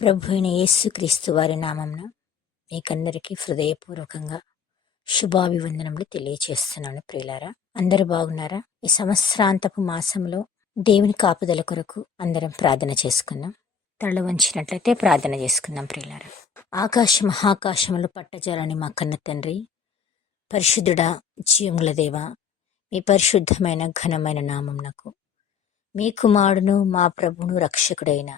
ప్రభు అయిన యేసుక్రీస్తు వారి నామంన మీకందరికీ హృదయపూర్వకంగా శుభాభివందనములు తెలియచేస్తున్నాను ప్రియులారా. అందరూ బాగున్నారా? ఈ సంవత్సరాంతపు మాసంలో దేవుని కాపుదల కొరకు అందరం ప్రార్థన చేసుకుందాం. తల వంచినట్లయితే ప్రార్థన చేసుకుందాం ప్రియులారా. ఆకాశ మహాకాశములు పట్టజాలని మా కన్న తండ్రి, పరిశుద్ధుడా, జీవముల దేవా, మీ పరిశుద్ధమైన ఘనమైన నామమునకు మీ కుమారుడును మా ప్రభువును రక్షకుడైన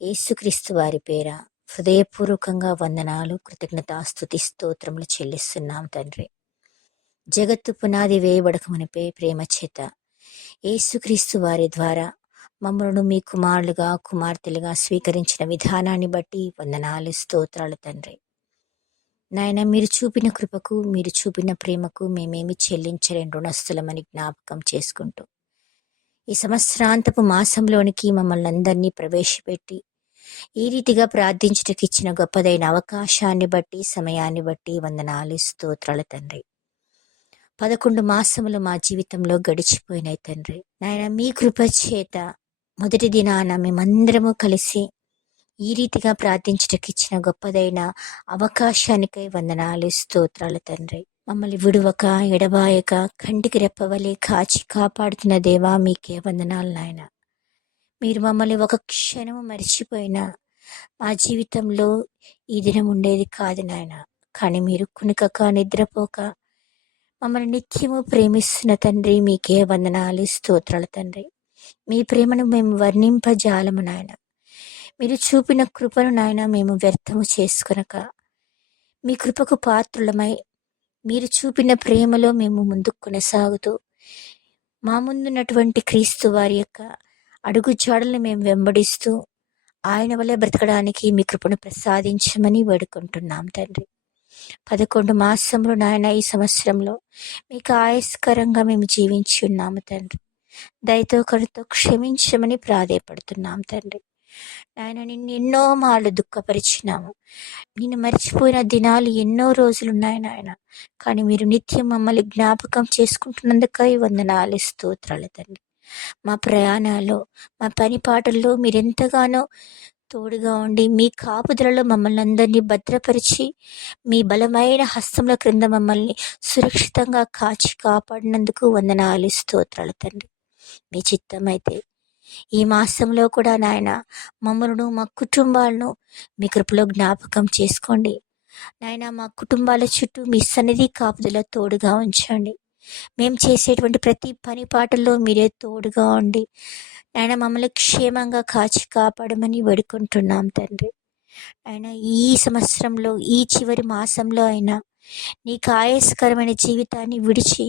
యేసుక్రీస్తు వారి పేర హృదయపూర్వకంగా వందనాలు, కృతజ్ఞతాస్తుతి స్తోత్రములు చెల్లిస్తున్నాం తండ్రి. జగత్తు పునాది వేయబడకమునిపై ప్రేమ చేత యేసుక్రీస్తు వారి ద్వారా మమ్మలను మీ కుమారులుగా కుమార్తెలుగా స్వీకరించిన విధానాన్ని బట్టి వందనాలు, స్తోత్రాలు తండ్రి. నాయన, మీరు చూపిన కృపకు, మీరు చూపిన ప్రేమకు మేమేమి చెల్లించలేని రుణస్థులమని జ్ఞాపకం చేసుకుంటూ ఈ సంవత్సరాంతపు మాసంలోనికి మమ్మల్ని అందరినీ ప్రవేశపెట్టి ఈ రీతిగా ప్రార్థించటకు ఇచ్చిన గొప్పదైన అవకాశాన్ని బట్టి, సమయాన్ని బట్టి వందనాలు, స్తోత్రాలు తండ్రి. 11 మాసములు మా జీవితంలో గడిచిపోయినాయి తండ్రి. నాయన, మీ కృప చేత మొదటి దినాన మేమందరము కలిసి ఈ రీతిగా ప్రార్థించటకు ఇచ్చిన గొప్పదైన అవకాశానికై వందనాలు, స్తోత్రాలు తండ్రి. మమ్మల్ని విడువక, ఎడబాయక, కంటికి రెప్పవలే కాచి కాపాడుతున్న దేవా, మీకే వందనాలు నాయన. మీరు మమ్మల్ని ఒక క్షణము మరిచిపోయినా మా జీవితంలో ఈ దినం ఉండేది కాదు నాయన. కానీ మీరు కునుకక, నిద్రపోక మమ్మల్ని నిత్యము ప్రేమిస్తున్న తండ్రి, మీకే వందనాలు, స్తోత్రాలు తండ్రి. మీ ప్రేమను మేము వర్ణింపజాలము నాయన. మీరు చూపిన కృపను నాయన మేము వ్యర్థము చేసుకొనక మీ కృపకు పాత్రులమై మీరు చూపిన ప్రేమలో మేము ముందుకు కొనసాగుతూ మా ముందున్నటువంటి క్రీస్తు వారి యొక్క అడుగు జాడల్ని మేము వెంబడిస్తూ ఆయన వల్లే బ్రతకడానికి మీ కృపను ప్రసాదించమని వేడుకుంటున్నాం తండ్రి. 11 మాసంలో నాయన, ఈ సంవత్సరంలో మీకు ఆయాస్కరంగా మేము జీవించి ఉన్నాము తండ్రి. దయతో కరుతో క్షమించమని ప్రాధేయపడుతున్నాం తండ్రి. నాయన, నిన్ను ఎన్నో మార్లు దుఃఖపరిచినాము. నిన్ను మర్చిపోయిన దినాలు ఎన్నో రోజులున్నాయి నాయన. కానీ మీరు నిత్యం మమ్మల్ని జ్ఞాపకం చేసుకుంటున్నందుకై వందనాలు, స్తోత్రాలు తండ్రి. మా ప్రయాణాల్లో, మా పని పాటల్లో మీరెంతగానో తోడుగా ఉండి మీ కాపుదలలో మమ్మల్ని అందరినీ భద్రపరిచి మీ బలమైన హస్తముల క్రింద మమ్మల్ని సురక్షితంగా కాచి కాపాడినందుకు వందనాలు, స్తోత్రాలు తండ్రి. మీ చిత్తమైతే ఈ మాసంలో కూడా నాయన మమ్మలను, మా కుటుంబాలను మీ కృపలో జ్ఞాపకం చేసుకోండి నాయన. మా కుటుంబాల చుట్టూ మీ సన్నిధి కాపుదల తోడుగా ఉంచండి. మేము చేసేటువంటి ప్రతి పని పాటల్లో మీరే తోడుగా ఉండి నాయన మమ్మల్ని క్షేమంగా కాచి కాపాడమని వేడుకుంటున్నాం తండ్రి. ఆయన ఈ సంవత్సరంలో, ఈ చివరి మాసంలో అయినా నీకు ఆయాస్కరమైన జీవితాన్ని విడిచి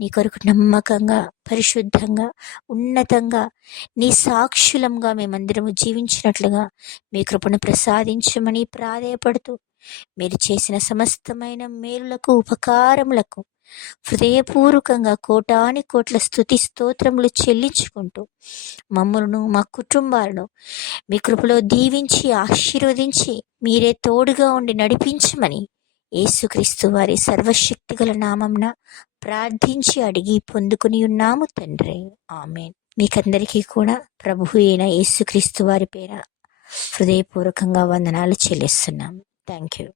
నీ కొరకు నమ్మకంగా, పరిశుద్ధంగా, ఉన్నతంగా నీ సాక్షులంగా మేమందరము జీవించినట్లుగా మీ కృపను ప్రసాదించమని ప్రాధేయపడుతూ మీరు చేసిన సమస్తమైన మేలులకు, ఉపకారములకు హృదయపూర్వకంగా కోటాని కోట్ల స్తుతి స్తోత్రములు చెల్లించుకుంటూ మమ్మలను, మా కుటుంబాలను మీ కృపలో దీవించి ఆశీర్వదించి మీరే తోడుగా ఉండి నడిపించమని యేసుక్రీస్తు వారి సర్వశక్తిగల నామంన ప్రార్థించి అడిగి పొందుకుని ఉన్నాము తండ్రి. ఆమేన్. మీకందరికీ కూడా ప్రభు అయిన యేసుక్రీస్తు వారి పేర హృదయపూర్వకంగా వందనాలు చెల్లిస్తున్నాము. Thank you.